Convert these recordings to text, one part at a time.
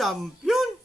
champion!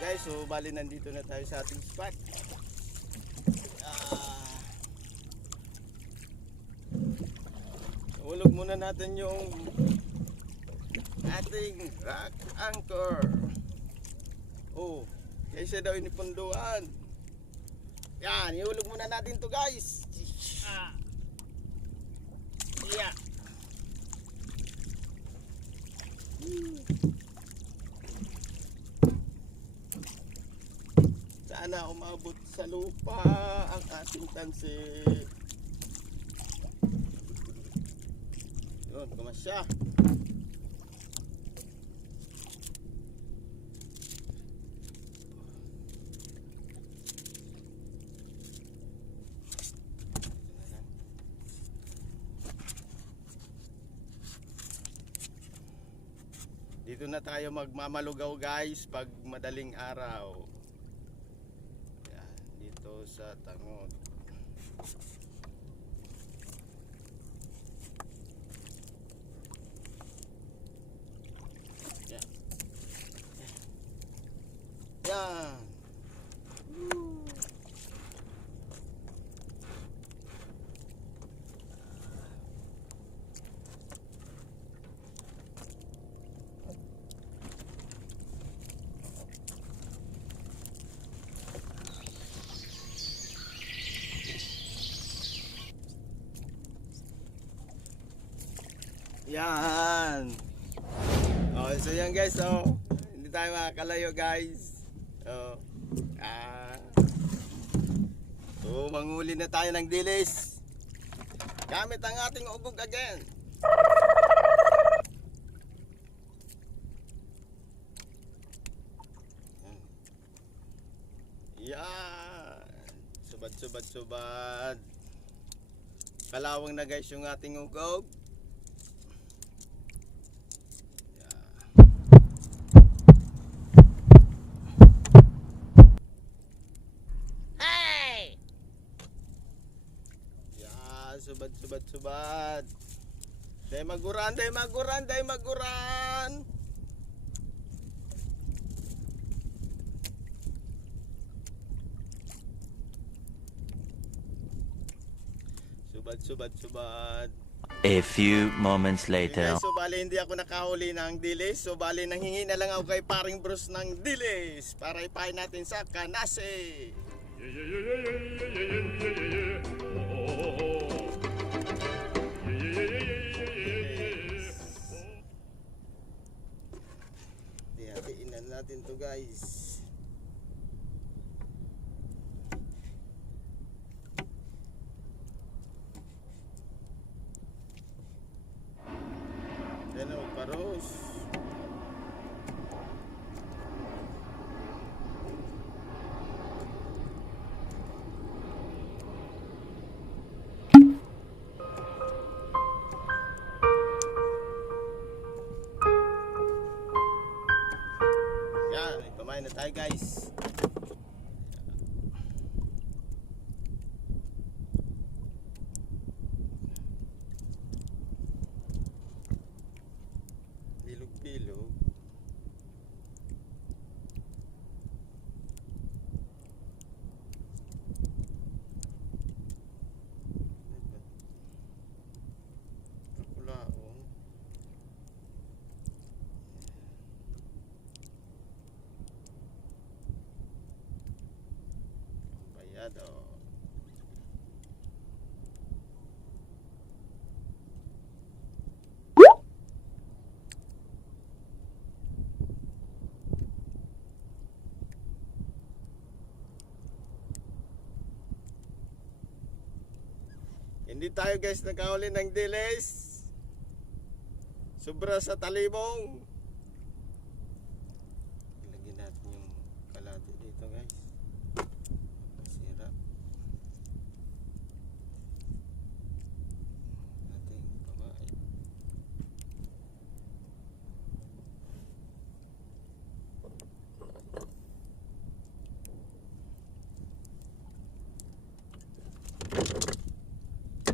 Guys, so bali nandito na tayo sa ating spot. Hulog muna natin yung ating rock anchor. Oh, kaysa daw inipunduan. Yan, ihulog muna natin to guys. Yeah. Sana umabot sa lupa ang ating tansi. Yun, kumasya. Dito na tayo magmamalugaw guys pag madaling araw. Yan, dito sa Tangod. Yan. Yan. Yan. Oh, so yan guys, oh. Hindi tayo makakalayo guys. Oh. So manghuli na tayo ng dilis. Gamit ang ating ugog again. Yan. Subad. Kalawang na guys yung ating ugog. Subad. Day maguran. Subad. A few moments later. So bali hindi ako nakahuli ng dilis. So bali nanghingi na lang ako kay paring Bruce ng dilis para ipain natin sa kanase. Hatiin natin to guys. Yan o, paros. Yan, kumain na tayo guys. Bilog. Kapulaon. Yan o. Hindi tayo guys nagkahuli ng dilis. Sobra sa talibong. Ilagyan natin yung kalate dito guys. Masira. Ating pamain.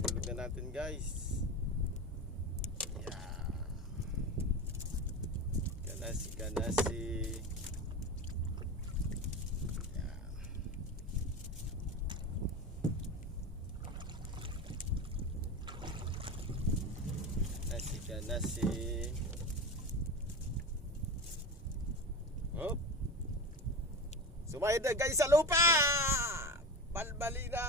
Tulog na natin guys. Kanasi. Yan. Kanasi. Hop. Sumayad na guys sa lupa. Balbali na.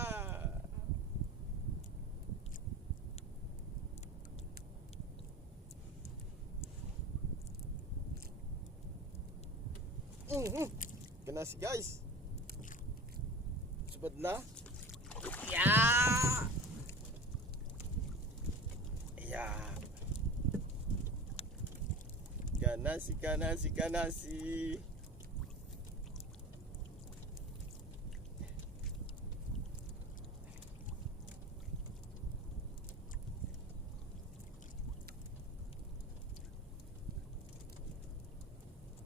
Kanasi guys. Subad na. Yeah. Yeah. Kanasi.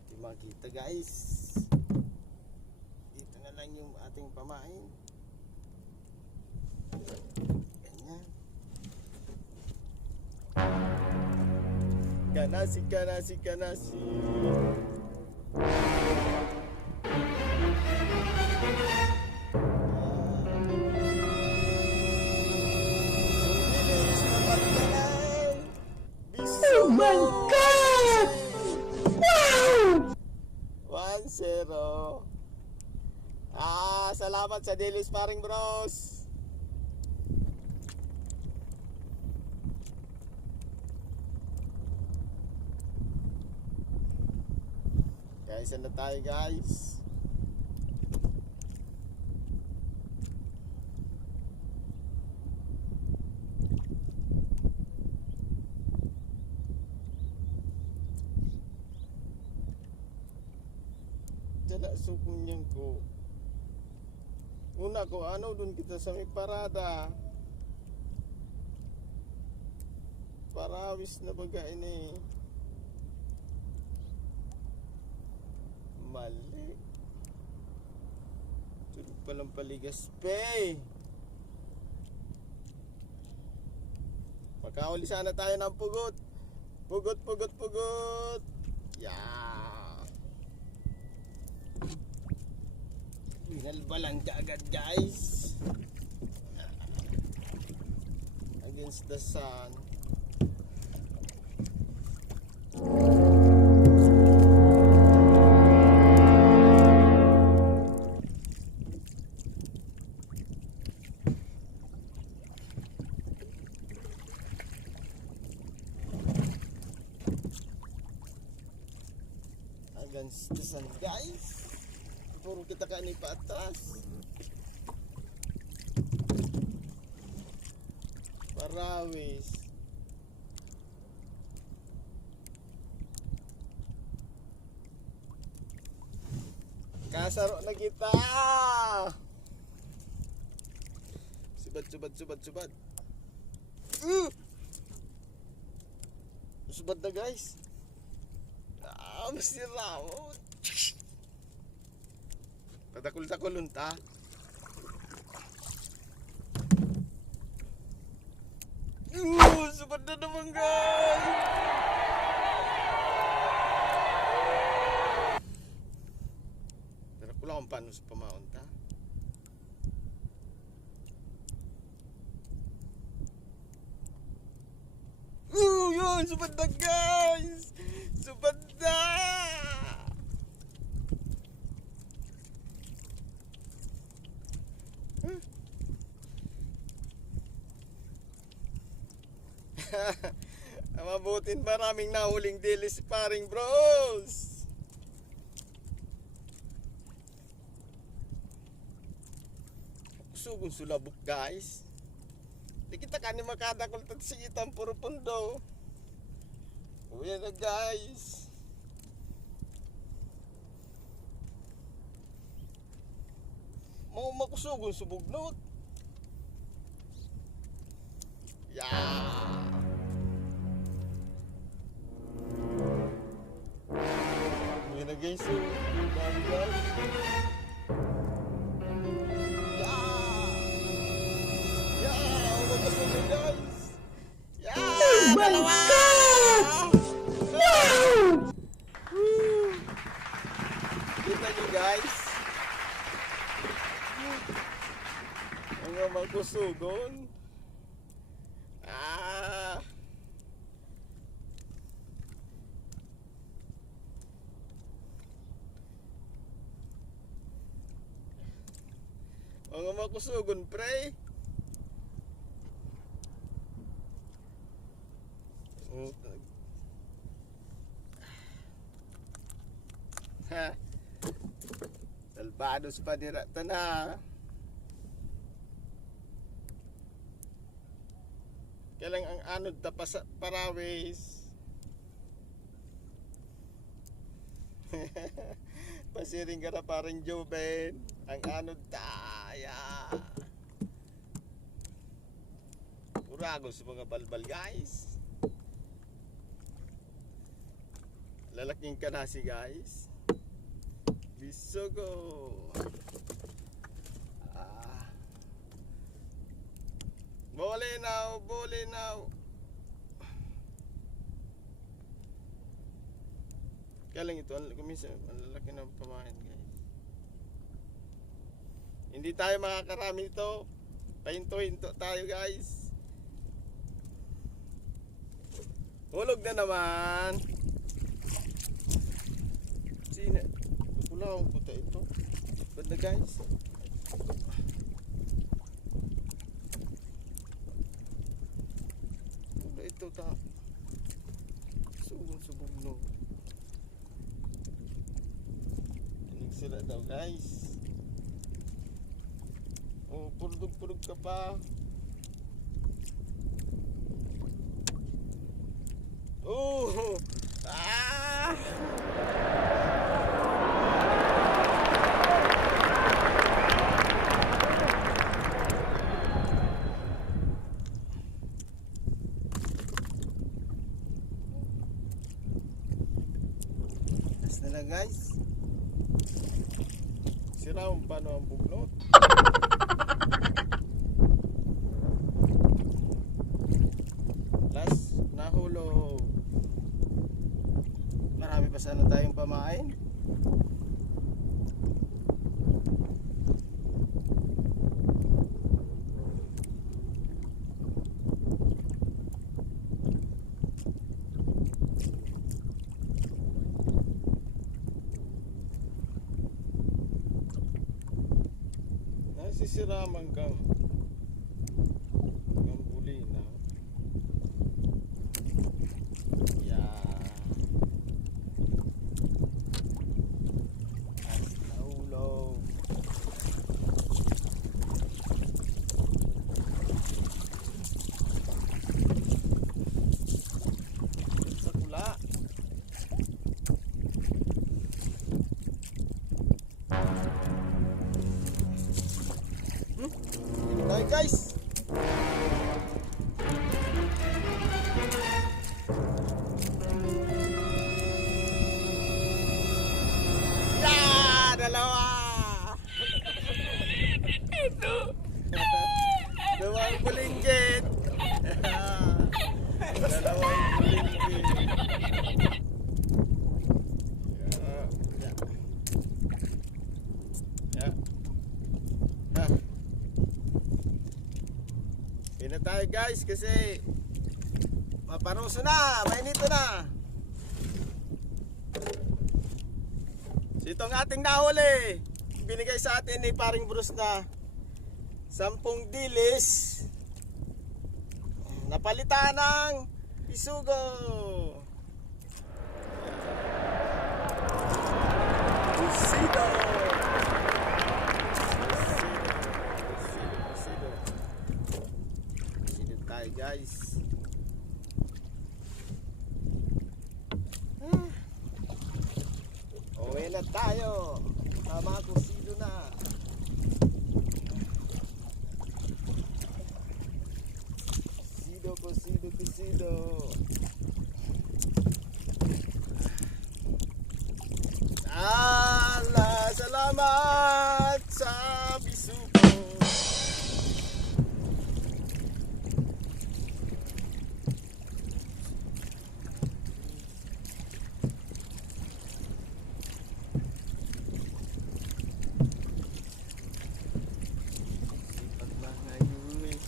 Di makita guys. Dito na lang yung ating pamain. Ganyan. Kanasi. Oh my God! Wow! 1-0. Salamat sa daily sparring bros. Guys, ano tayo guys? Dala sukong niyan ko. Una ko, dun kita sa may parada. Parawis na baga ini. Mali. Tulog palang paligas pe. Makahuli sana tayo ng pugot. Pugot. Yeah. Binalbalan ka agad guys. Against the sun. Against the sun guys. Puro kita kanin pa atras. Parawis. Kasaro na kita. Subad. Subad na guys. Masira mo. Tatakul unta. Subad na naman guys. Tara pula kung paano sa pamaon ta. Yun, subad na guys. Subad na. Mabutin maraming nahuling dili si paring bros. Sugon sulabok guys. Di kita kani makadakultat si itang puro pundo. Uya na guys. Mau makusugon subugnot. Yeah. Uya na guys. Dami guys. Guys. Yeah! Oh my God! No! Kita nyo guys. Mga magkusugon. Mga magkusugon pre. Ha. Salbados pa dira na. Kailang ang anod ta parawis. Pasiring ka na paring Joven. Ang anod taya. Uragos mga balbal guys. Lalaking kanasi guys. Bisogo. Bole now, bole now. Kailang ito, kuminsan, ang lalaki ng pamain guys. Hindi tayo makakarami ito. Pahinto-hinto tayo guys. Hulog na naman. Sina, pula ang puta ito. Ba't na guys? Pula ito ta. Subong no. Inig sila daw guys. Oh, purug ka pa. Oh! Ah! Na lang guys. Sira ang pano ang bugnot. Last nahulog. Marami pa sana tayong pamain. Sisiraman kang buli na. Yeah. At nahulog. Sa tula. Hi guys. Ya, dalawa. Ito. Dalawang bulinggit. Dalawang bulinggit. Pina tayo guys kasi maparuso na, mainito na. So itong ating nahuli, binigay sa atin ni paring Bruce na 10 dilis napalitan ng bisugo. Busido. Busido tayo guys. Uwi na tayo. Tama, busido na. Busido. Salamat sa bisugo. Sipag lang ngayon eh.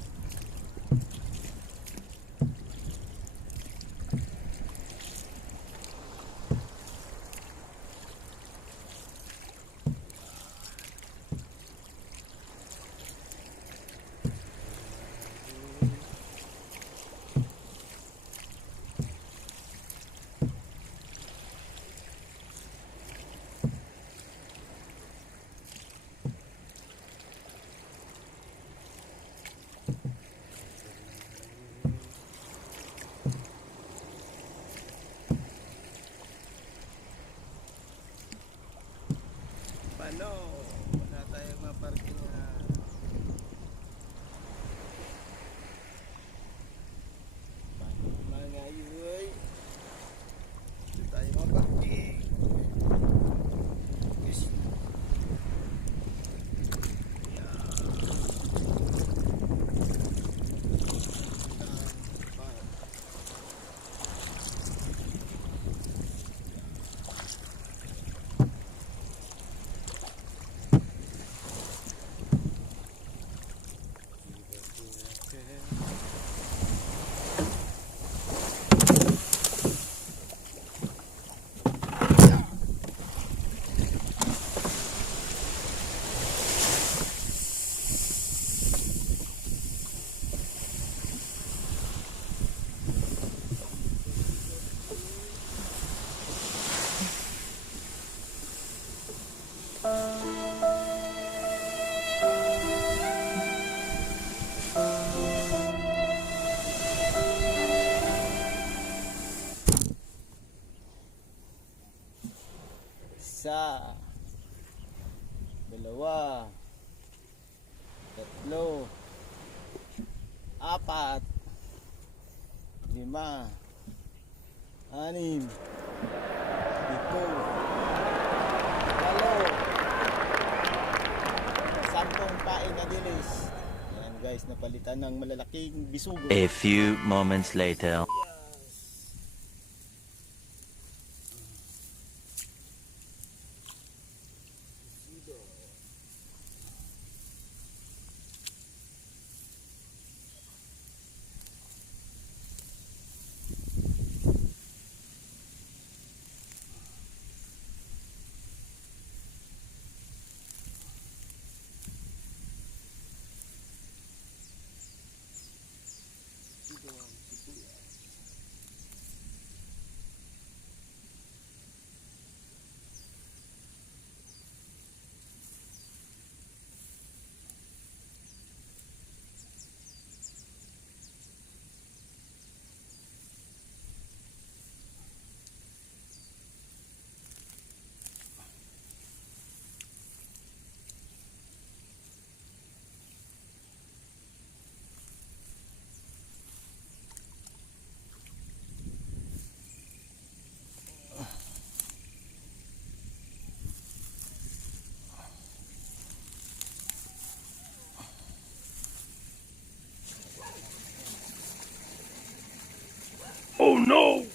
Paano? Wala tayong maparkingan. Paano mga yoy? Dito tayo maparking. Yes. Isa, dalawa, tatlo, apat, lima, anim, pito, walo, 10 pain na dilis. Yan guys, napalitan ng malalaking bisugo. A few moments later. Oh no!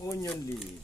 Onion leaves.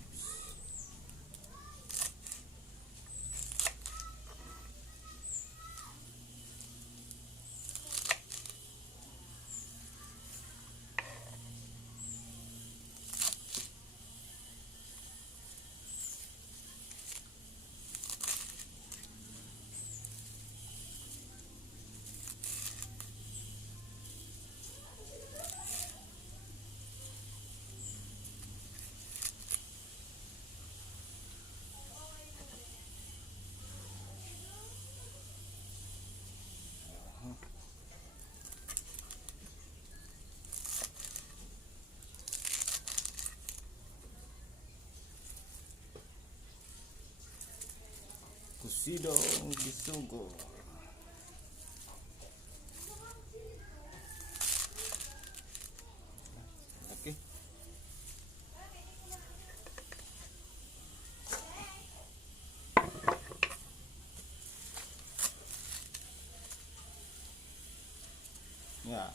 Pusidong bisugo. Okay. Yeah.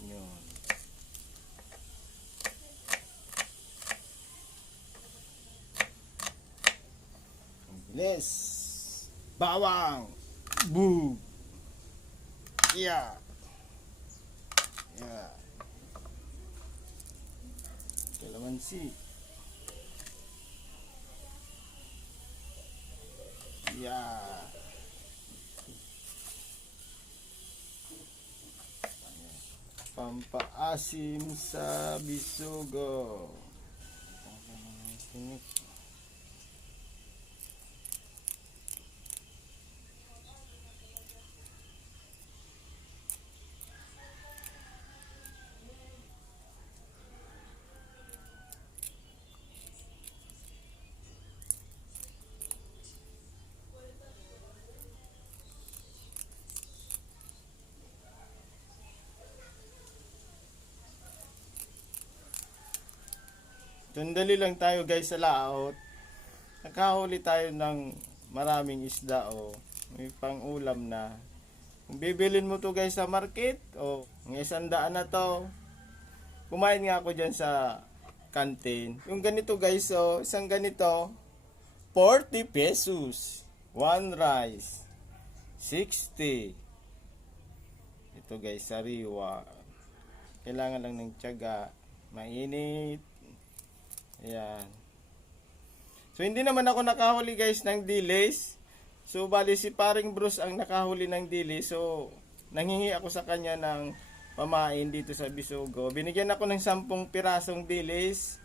Yun. Ang bilis. Bawang. Boo. Yeah. Yeah. Kalamansi. Yeah. Pampaasim sa bisugo. Sandali lang tayo guys sa laot. Nakahuli tayo ng maraming isda o may pang-ulam na. Kung bibilin mo to guys sa market o ng 100 na to. Kumain nga ako dyan sa canteen. Yung ganito guys o isang ganito 40 pesos. One rice 60. Ito guys sariwa. Kailangan lang ng tiyaga. Mainit. Ayan. So hindi naman ako nakahuli guys ng dilis. So bali si paring Bruce ang nakahuli ng dilis. So nanghingi ako sa kanya ng pamain dito sa bisugo. Binigyan ako ng 10 pirasong dilis.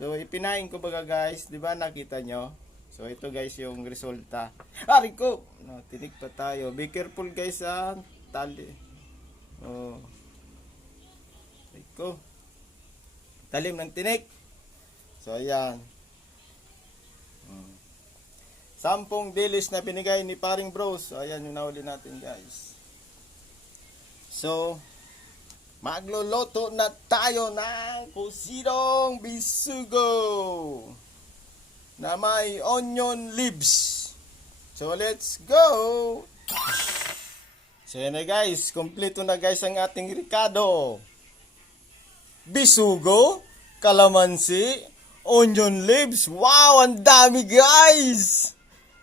So ipinain ko baga guys, 'di ba nakita nyo? So ito guys yung resulta. Ari ko. No, tinik pa tayo. Be careful guys sa tali. Oh. Iko. Talim ng tinik. So, ayan. 10 dilis na binigay ni paring Bros. So, ayan yung nahuli natin, guys. So, magluluto na tayo ng pusidong bisugo na may onion leaves. So, let's go! So, ayan na guys. Kompleto na guys ang ating ricado. Bisugo, kalamansi, onion leaves. Wow, ang dami guys!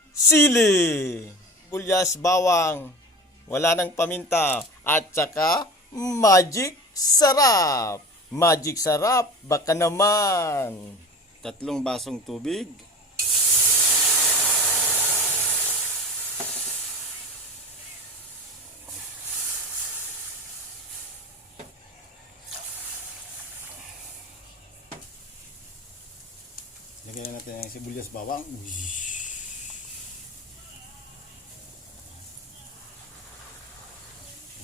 Sili, bulyas, bawang, wala nang paminta, at saka magic sarap. Magic sarap, baka naman. 3 basong tubig. Lagyan na natin ang sibuyas, bawang.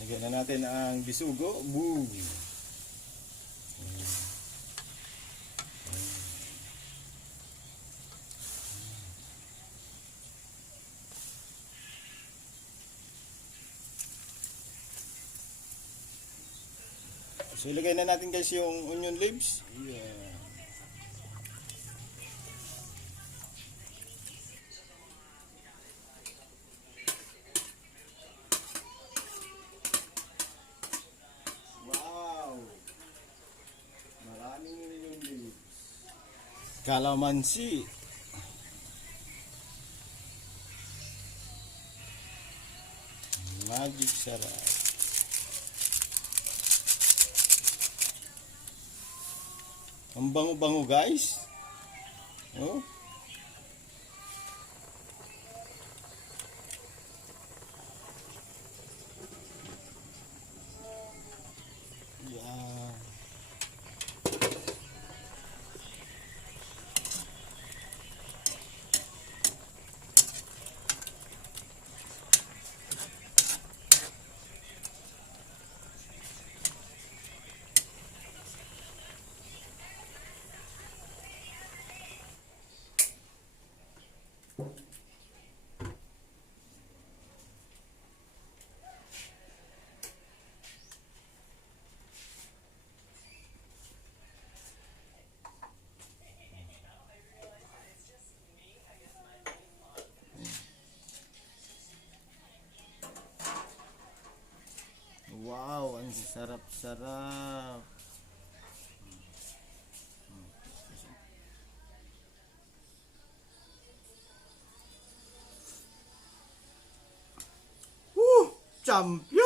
Lagyan na natin ang bisugo. Boom. So ilagay na natin guys yung onion leaves. Yeah. Kalamansi. Magic sarap. Ang bango-bango guys. Oh. Yeah. Wow, ang sarap-sarap. Woo! Champion!